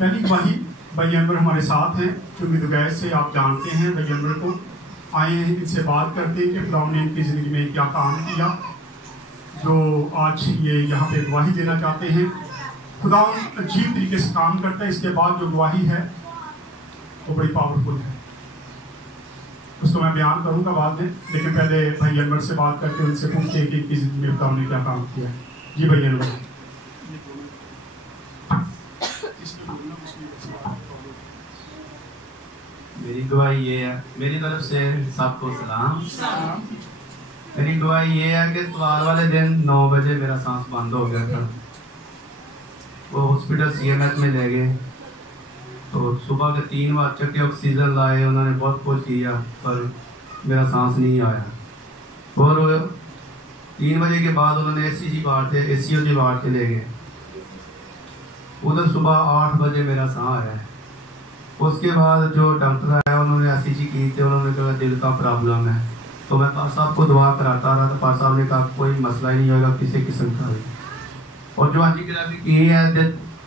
पहली गवाही भाई अनवर हमारे साथ हैं, क्योंकि दुगैर से आप जानते हैं भाई अनवर को। आए हैं इनसे बात करते हैं कि खुदा ने इनकी ज़िंदगी में क्या काम किया, जो आज ये यहाँ पे गवाही देना चाहते हैं। खुदा अजीब तरीके से काम करता है। इसके बाद जो गवाही है वो बड़ी पावरफुल है, उसको मैं बयान करूँगा बाद में, लेकिन पहले भाई अनवर से बात करके उनसे पूछते हैं कि इनकी ज़िंदगी में खुदा ने क्या काम किया है। जी भाई अनवर। मेरी गवाही ये है, मेरी तरफ से सबको सलाम। मेरी गवाही ये है कि इतवार वाले दिन 9 बजे मेरा सांस बंद हो गया था। वो हॉस्पिटल CMH में ले गए, तो सुबह के 3 बार चक्के ऑक्सीजन लाए, उन्होंने बहुत कुछ किया पर मेरा सांस नहीं आया। और 3 बजे के बाद उन्होंने ACOG वार्ड से ले गए। उधर सुबह 8 बजे मेरा सांस आया। उसके बाद जो डॉक्टर आया उन्होंने ECG की थी, उन्होंने कहा दिल का प्रॉब्लम है। तो मैं पार साहब को दुआ कराता रहा, तो पार साहब ने कहा कोई मसला ही नहीं होगा किसी किस्म का भी। और जो एंजियोग्राफी की है,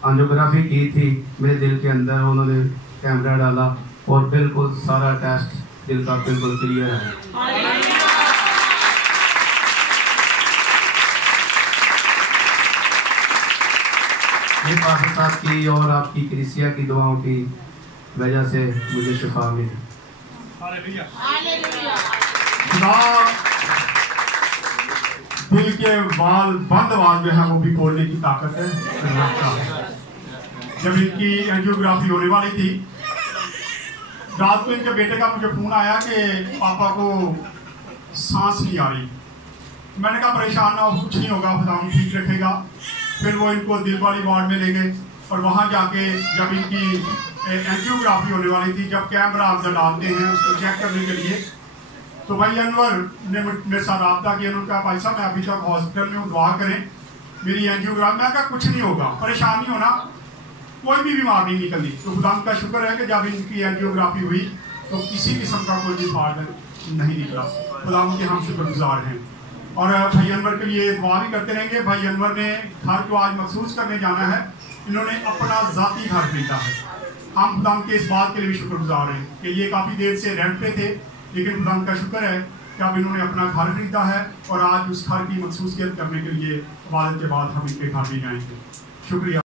एंजियोग्राफी की थी मेरे दिल के अंदर, उन्होंने कैमरा डाला और बिल्कुल सारा टेस्ट दिल का बिल्कुल क्लियर है। ये पास साहब की और आपकी कलीसिया की दुआओं की वजह से मुझे शिफा मिली। दिल के वाल बंद वाल जो है वो भी खोलने की ताकत है। जब इनकी एंजियोग्राफी होने वाली थी, रात को इनके बेटे का मुझे फोन आया कि पापा को सांस नहीं आ रही। मैंने कहा परेशान ना हो, कुछ नहीं होगा, खुदा ठीक रखेगा। फिर वो इनको दिल वाली वार्ड में ले गए और वहाँ जाके जब इनकी एंजियोग्राफी होने वाली थी, जब कैमरा अंदर डालते हैं उसको चेक करने के लिए, तो भाई अनवर ने मेरे साथ रब्ता किया। उन्होंने कहा भाई साहब मैं अभी तक हॉस्पिटल में हूँ, दुआ करें मेरी एंजियोग्राफी। मैं कहा कुछ नहीं होगा, परेशान नहीं होना, कोई भी बीमार नहीं निकली। तो खुदा का शुक्र है कि जब इनकी एंजियोग्राफी हुई तो किसी किस्म का कोई भी फॉल्ट नहीं निकला। खुदा के हम शुक्रगुजार हैं और भाई अनवर के लिए दुआ भी करते रहेंगे। भाई अनवर ने घर को आज महसूस करने जाना है, इन्होंने अपना ज़ाती घर खरीदा है। हम खुदा के इस बात के लिए भी शुक्रगुजार हैं कि ये काफ़ी देर से रेंट पे थे, लेकिन खुदा का शुक्र है कि अब इन्होंने अपना घर खरीदा है और आज उस घर की महसूसियत करने के लिए इबादत के बाद हम इनके घर भी जाएंगे। शुक्रिया।